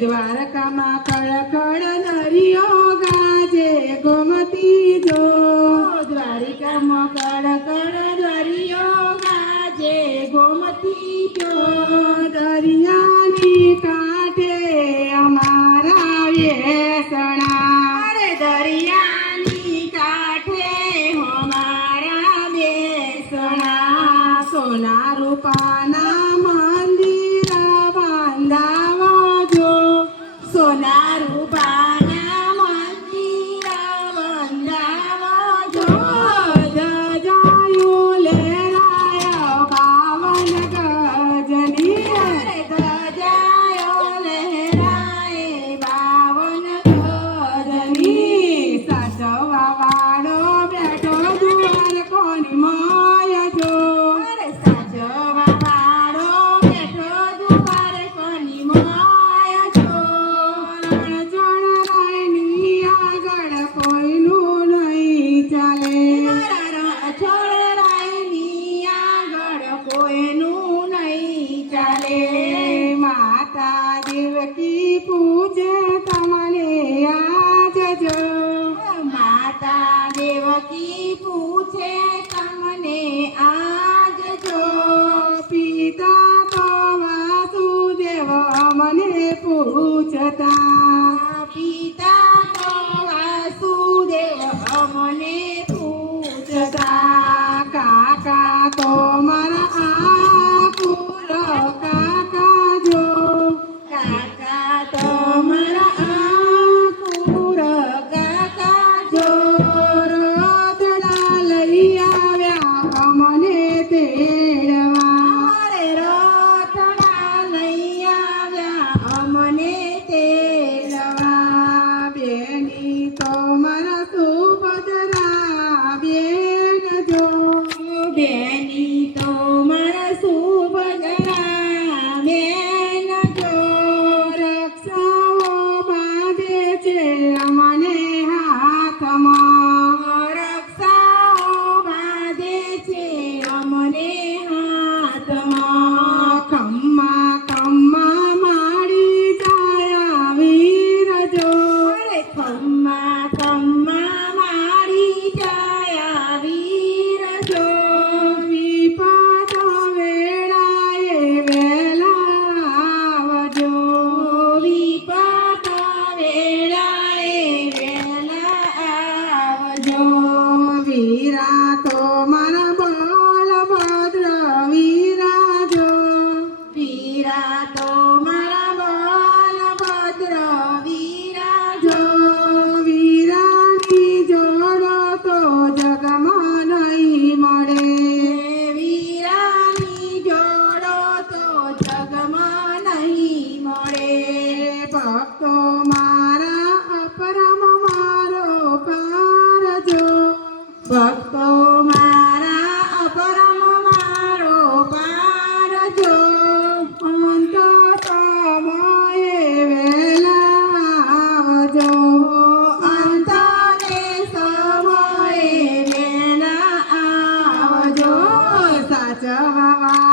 દ્વારકામાં કળકળ નરિયો ગાજે ગોમતી જો. દ્વારિકામાં કળકળ નરિયો ગાજે ગોમતી જો. દરિયાની કાંઠે અમારા વેસણા અરે દરિયાની કાંઠે અમારા વેસણા સોના રૂપાના કોઈનું નહીં ચાલે. માતા દેવકી પૂજે તમને આજ જો. માતા દેવકી પૂછે તમને આજ જો. પિતા તો વાસુદેવ મને પૂછતા. પિતા તો વાસુદેવ મને ભક્તો મારા અપરમ મારો પારજો હું તો વેલા આવજો અંતને સમયે વેલા આવજો સાચવા.